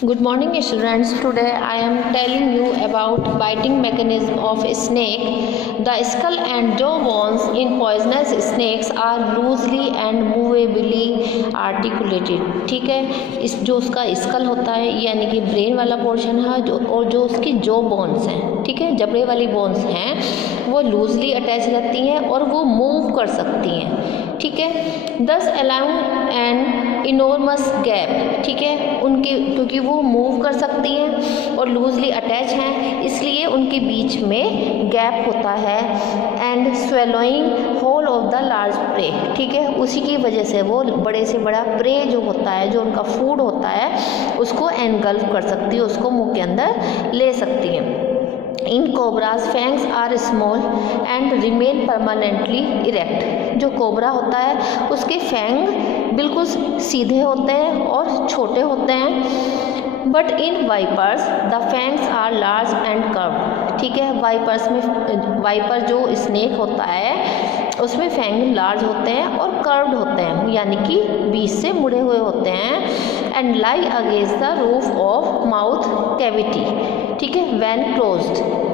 Good morning students. Today I am telling you about biting mechanism of a snake. The skull and jaw bones in poisonous snakes are loosely and movably articulated. ठीक है, इस जो उसका school होता है यानी कि brain वाला पोर्शन है और जो उसकी जॉ बोन्स हैं, ठीक है, जबड़े वाली बोन्स हैं, वो लूजली अटैच रहती हैं और वो मूव कर सकती हैं, ठीक है। दस अलाउंग एन इनोर्मस गैप, ठीक है, उनकी क्योंकि वो मूव कर सकती हैं और लूजली अटैच हैं इसलिए उनके बीच में गैप होता है। And swallowing whole of the large prey, ठीक है, उसी की वजह से वो बड़े से बड़ा प्रे जो होता है, जो उनका फूड होता है, उसको एनगल्फ कर सकती है, उसको मुंह के अंदर ले सकती हैं। In cobra's fangs are small and remain permanently erect. जो कोबरा होता है उसके फैंग बिल्कुल सीधे होते हैं और छोटे होते हैं। But in vipers the fangs are large and curve, ठीक है, वाइपर्स में वाइपर जो स्नेक होता है उसमें फैंग लार्ज होते हैं और कर्व्ड होते हैं यानी कि बीच से मुड़े हुए होते हैं। And lie against the roof of mouth cavity, ठीक है, व्हेन क्लोज्ड,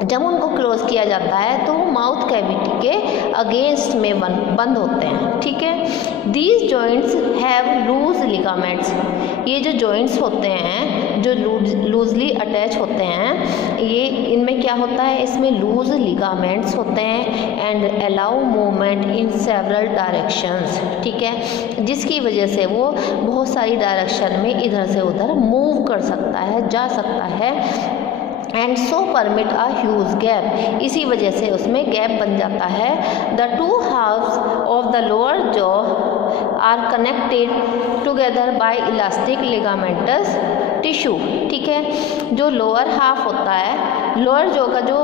जब उनको क्लोज किया जाता है तो वो माउथ कैविटी के अगेंस्ट में बंद होते हैं, ठीक है। These joints have loose ligaments, ये जो जॉइंट्स होते हैं जो लूजली अटैच होते हैं, ये इनमें क्या होता है, इसमें लूज लिगामेंट्स होते हैं and allow movement in several directions, ठीक है, जिसकी वजह से वो बहुत सारी डायरेक्शन में इधर से उधर मूव कर सकता है, जा सकता है। And so permit a huge gap, इसी वजह से उसमें गैप बन जाता है। The two halves of the lower jaw are connected together by elastic ligamentous tissue, ठीक है, जो लोअर हाफ होता है, लोअर जॉ का जो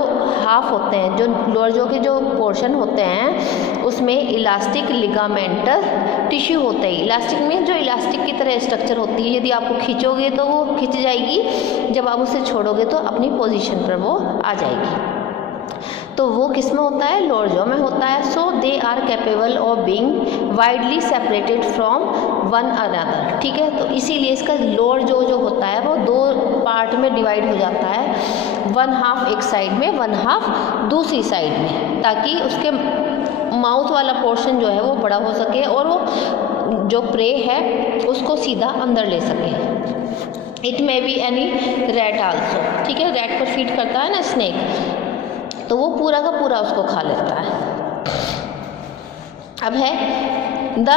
हाफ होते हैं, जो लोअर जॉ के जो पोर्शन होते हैं उसमें इलास्टिक लिगामेंटस टिश्यू होते हैं। इलास्टिक में जो इलास्टिक की तरह स्ट्रक्चर होती है, यदि आपको खींचोगे तो वो खिंच जाएगी, जब आप उसे छोड़ोगे तो अपनी पोजीशन पर वो आ जाएगी। तो वो किस में होता है, लोअर जॉ में होता है। So they are capable of being widely separated from one another, ठीक है, तो इसीलिए इसका लोअर जॉ जो होता है वो दो पार्ट में डिवाइड हो जाता है, वन हाफ एक साइड में, वन हाफ दूसरी साइड में, ताकि उसके माउथ वाला पोर्शन जो है वो बड़ा हो सके और वो जो प्रे है उसको सीधा अंदर ले सके। It may be any rat also, ठीक है, रैट पर फीड करता है ना स्नेक, तो वो पूरा का पूरा उसको खा लेता है। अब है the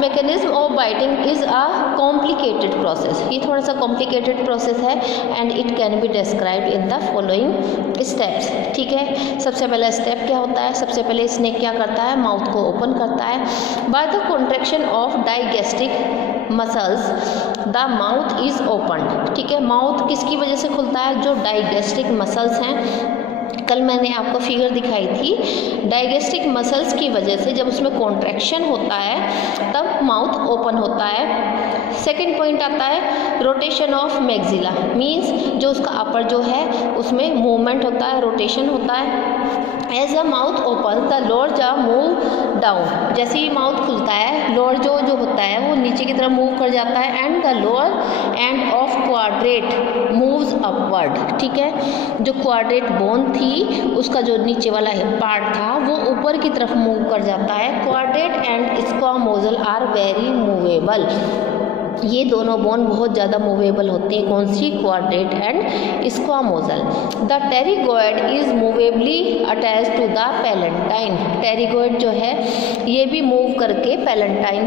mechanism of biting is a complicated process, ये थोड़ा सा कॉम्प्लिकेटेड प्रोसेस है and it can be described in the following steps, ठीक है। सबसे पहला स्टेप क्या होता है, सबसे पहले स्नेक क्या करता है, माउथ को ओपन करता है। Bye the contraction of डाइगेस्टिक muscles the mouth is open, ठीक है, माउथ किसकी वजह से खुलता है, जो डाइगेस्टिक मसल्स हैं, कल मैंने आपको फिगर दिखाई थी, डाइगेस्टिक मसल्स की वजह से जब उसमें कॉन्ट्रैक्शन होता है तब माउथ ओपन होता है। सेकंड पॉइंट आता है रोटेशन ऑफ मैक्सिला, मींस जो उसका अपर जो है उसमें मूवमेंट होता है, रोटेशन होता है। As a mouth open the lower jaw move down, जैसे ही माउथ खुलता है लोअर जॉ जो होता है वो नीचे की तरफ मूव कर जाता है and the lower end of quadrate moves upward, ठीक है, जो क्वाड्रेट बोन थी उसका जो नीचे वाला पार्ट था वो ऊपर की तरफ मूव कर जाता है। Quadrate and squamosal are very movable, ये दोनों बोन बहुत ज़्यादा मूवेबल होती हैं, कौन सी, quadrate and squamosal. The pterygoid is movably attach to the palatine, pterygoid जो है ये भी मूव करके पैलेटाइन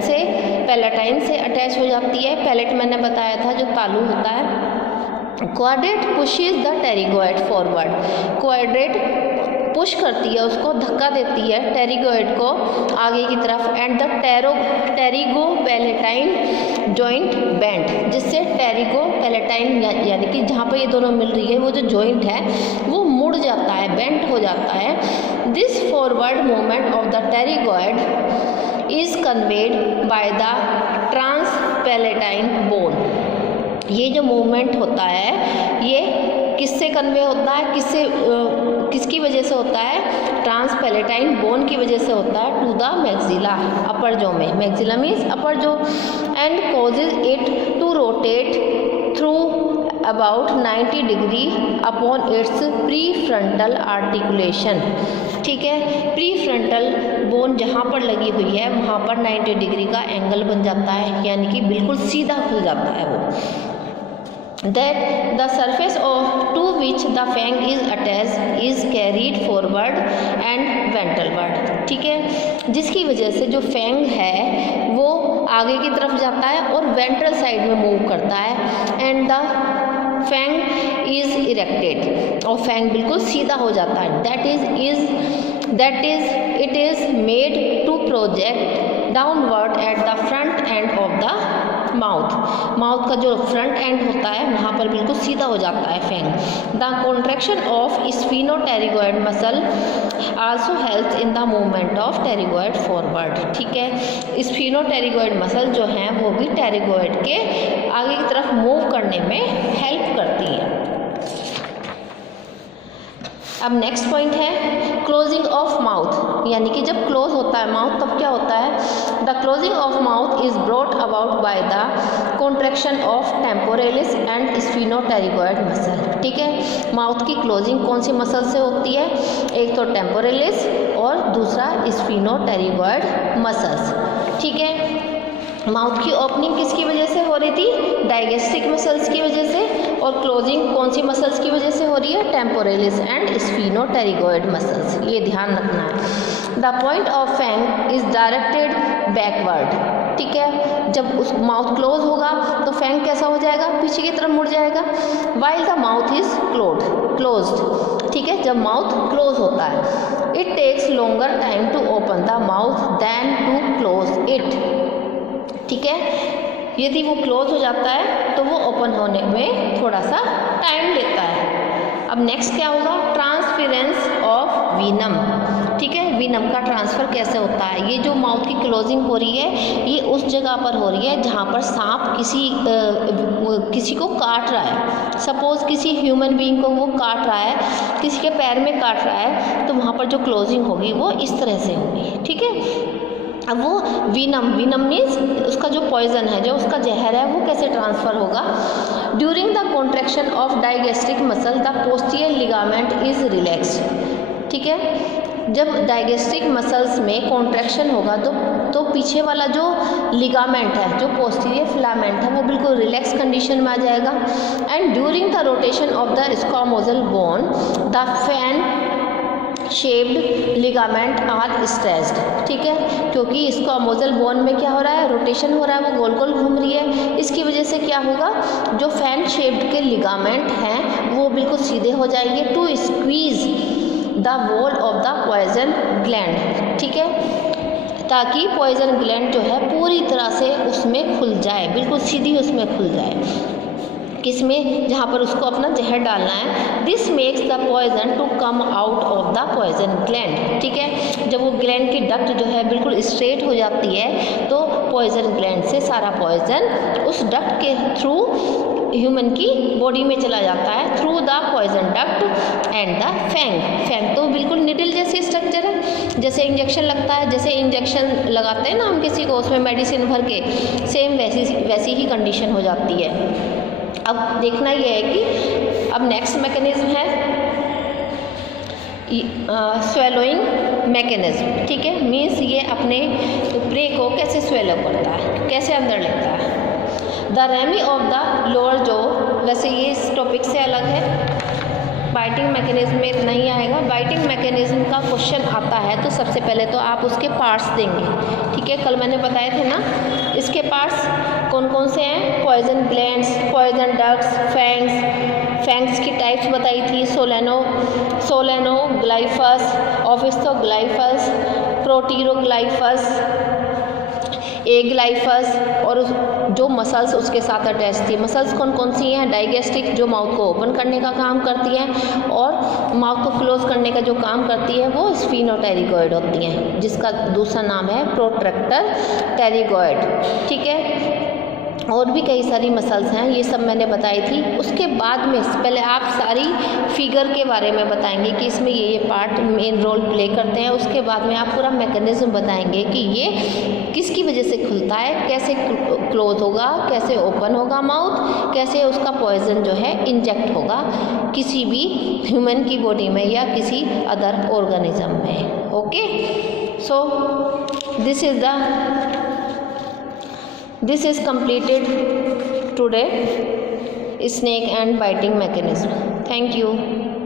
से अटैच हो जाती है। पैलेट मैंने बताया था जो तालू होता है। Quadrate pushes the pterygoid forward, quadrate push करती है, उसको धक्का देती है टेरिगोइड को आगे की तरफ। And the pterygo palatine joint bend, जिससे टेरिगो पैलेटाइन यानी कि जहाँ पर ये दोनों मिल रही है वो जो जॉइंट है वो मुड़ जाता है, बेंट हो जाता है। This forward movement of the pterygoid is conveyed by the transpalatine bone, ये जो मूवमेंट होता है ये किससे कन्वे होता है, किसकी वजह से होता है, ट्रांसपैलेटाइन बोन की वजह से होता है to the maxilla, upper jaw में, maxilla means upper jaw, and causes it to rotate through about 90 degree upon its pre frontal articulation. ठीक है, प्री फ्रंटल बोन जहाँ पर लगी हुई है वहाँ पर 90 डिग्री का एंगल बन जाता है, यानी कि बिल्कुल सीधा खुल जाता है वो। That the surface of to which the fang is attached is carried forward and ventralward। ठीक है, जिसकी वजह से जो फैंग है वो आगे की तरफ जाता है और वेंट्रल साइड में मूव करता है। And the fang is erected, और फैंग बिल्कुल सीधा हो जाता है। That is it is made to project downward at the front end of the mouth का जो फ्रंट एंड होता है वहाँ पर बिल्कुल सीधा हो जाता है fang. The contraction of sphenopterygoid muscle also helps in the movement of pterygoid forward. ठीक है, स्फीनोटेरिगोइड मसल जो हैं वो भी टेरिगोइड के आगे की तरफ मूव करने में हेल्प करती है। अब नेक्स्ट पॉइंट है क्लोजिंग ऑफ माउथ, यानी कि जब क्लोज होता है माउथ तब क्या होता है। The closing of mouth is brought about by the contraction of temporalis and sphenopterygoid muscle. ठीक है, माउथ की क्लोजिंग कौन सी मसल से होती है, एक तो टेम्पोरेलिस और दूसरा स्फीनोटेरिगोइड मसल्स। ठीक है, माउथ की ओपनिंग किसकी वजह से हो रही थी, डाइगेस्ट्रिक मसल्स की वजह से, और क्लोजिंग कौन सी मसल्स की वजह से हो रही है, टेम्पोरेलिस एंड स्फीनोटेरिगोइड मसल्स। ये ध्यान रखना है। The point of fang is directed backward. ठीक है, जब उस माउथ क्लोज होगा तो फैंग कैसा हो जाएगा, पीछे की तरफ मुड़ जाएगा। While the mouth is closed. ठीक है, जब माउथ क्लोज होता है, it takes longer time to open the mouth than to close it. ठीक है, यदि वो क्लोज हो जाता है तो वो ओपन होने में थोड़ा सा टाइम लेता है। अब नेक्स्ट क्या होगा, ट्रांसफरेंस ऑफ वीनम। ठीक है, वीनम का ट्रांसफ़र कैसे होता है, ये जो माउथ की क्लोजिंग हो रही है ये उस जगह पर हो रही है जहाँ पर सांप किसी को काट रहा है। सपोज़ किसी ह्यूमन बीइंग को वो काट रहा है, किसी के पैर में काट रहा है, तो वहाँ पर जो क्लोजिंग होगी वो इस तरह से होगी। ठीक है, अब वो वीनम मीन्स उसका जो पॉइजन है, जो उसका जहर है, वो कैसे ट्रांसफ़र होगा। During the contraction of digastric muscle the posterior ligament is relaxed. ठीक है, जब डाइगेस्ट्रिक मसल्स में कॉन्ट्रैक्शन होगा तो पीछे वाला जो लिगामेंट है, जो पोस्टीरियर फिलामेंट है, वो बिल्कुल रिलैक्स कंडीशन में आ जाएगा। And during the rotation of the squamosal bone the fan shaped ligament are stretched. ठीक है, क्योंकि इसको मोजल बोन में क्या हो रहा है, रोटेशन हो रहा है, वो गोल गोल घूम रही है। इसकी वजह से क्या होगा, जो फैन शेप्ड के लिगामेंट हैं वो बिल्कुल सीधे हो जाएंगे to squeeze the wall of the poison gland. ठीक है, ताकि पॉइजन ग्लैंड जो है पूरी तरह से उसमें खुल जाए, बिल्कुल सीधी उसमें खुल जाए। किसमें, जहाँ पर उसको अपना जहर डालना है। This makes the poison to come out of the poison gland. ठीक है, जब वो ग्लैंड की डक्ट जो है बिल्कुल स्ट्रेट हो जाती है तो पॉइजन ग्लैंड से सारा पॉइजन उस डक्ट के थ्रू ह्यूमन की बॉडी में चला जाता है, through the poison duct and the fang तो बिल्कुल निडल जैसी स्ट्रक्चर है, जैसे इंजेक्शन लगता है, जैसे इंजेक्शन लगाते हैं ना हम किसी को, उसमें मेडिसिन भर के, सेम वैसी ही कंडीशन हो जाती है। अब देखना यह है कि अब नेक्स्ट मैकेनिज्म है स्वेलोइंग मैकेनिज्म। ठीक है, मीन्स ये अपने प्रे को कैसे स्वेलो करता है, कैसे अंदर लेता है। The rami of the lower jaw, वैसे ये इस टॉपिक से अलग है, बाइटिंग मैकेनिज्म में नहीं आएगा। बाइटिंग मैकेनिज्म का क्वेश्चन आता है तो सबसे पहले तो आप उसके पार्ट्स देंगे। ठीक है, कल मैंने बताए थे ना इसके पार्ट्स कौन कौन से हैं, poison glands, poison ducts, fangs की टाइप्स बताई थी, सोलेनोग्लाइफस, ऑफिस्थोग्लाइफस, प्रोटीरोग्लाइफस, एग्लाइफस, और जो मसल्स उसके साथ अटैच थी। मसल्स कौन कौन सी हैं, डाइगेस्ट्रिक जो माउथ को ओपन करने का काम करती हैं, और माउथ को क्लोज करने का जो काम करती है वो स्फीनोटेरिगोइड होती हैं, जिसका दूसरा नाम है प्रोट्रैक्टर टेरिगोइड। ठीक है, और भी कई सारी मसल्स हैं, ये सब मैंने बताई थी। उसके बाद में पहले आप सारी फिगर के बारे में बताएंगे कि इसमें ये पार्ट मेन रोल प्ले करते हैं। उसके बाद में आप पूरा मैकेनिज्म बताएंगे कि ये किसकी वजह से खुलता है, कैसे क्लोज होगा, कैसे ओपन होगा माउथ, कैसे उसका पॉइजन जो है इंजेक्ट होगा किसी भी ह्यूमन की बॉडी में या किसी अदर ऑर्गेनिज्म में। Okay, so this is completed today snake and biting mechanism. Thank you.